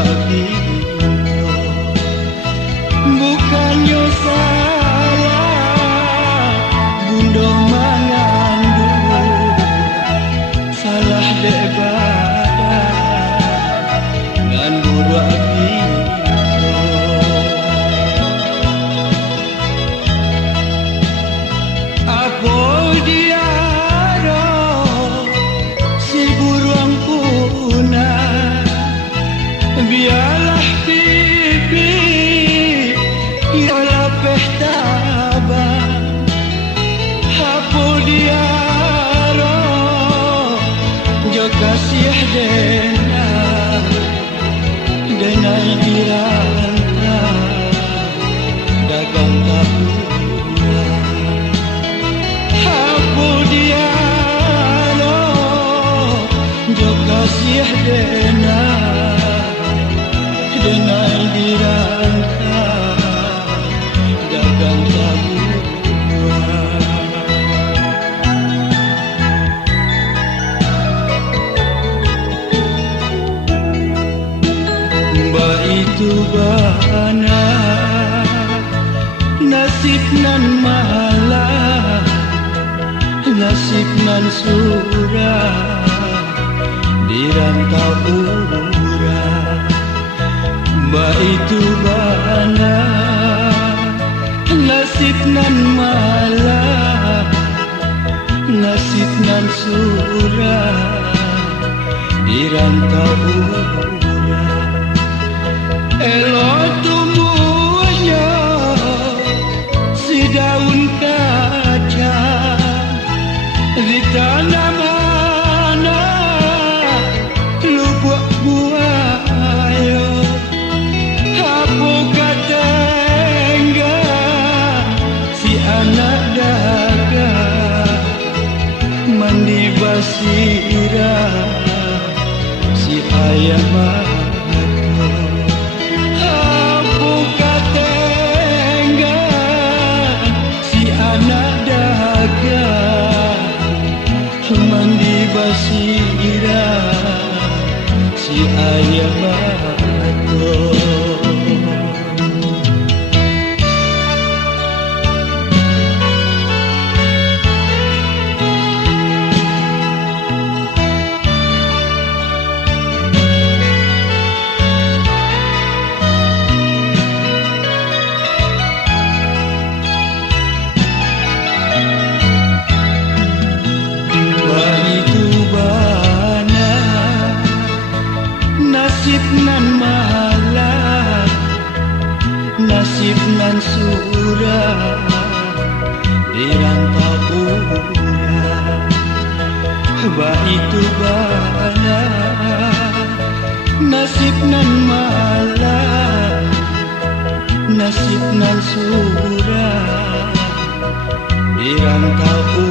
dua kita bukannya salah bunda mengandung salah dek badan ngan dua kita apa dia si burung punah biarlah pipi ialah pehtabang apa dia jo kasih denai dirantau dagang taburan apa dia jo kasih denai dirantau dagang taburan mbak itu bana nasib nan malah nasib nan surah dirantau urang mbak itu bana nasib nan malah nasib nan surah dirantau urang elo tumbuhnya si daun kaca di tanah mana lubuk buaya apa kata enggak si anak dagang mandi basirah si ayam mati apa kata enggak si anak dagang mandi basirah si ayam mati nasib nan malah nasib nan surah dirantau urang bah itu bana nasib nan malah nasib nan surah dirantau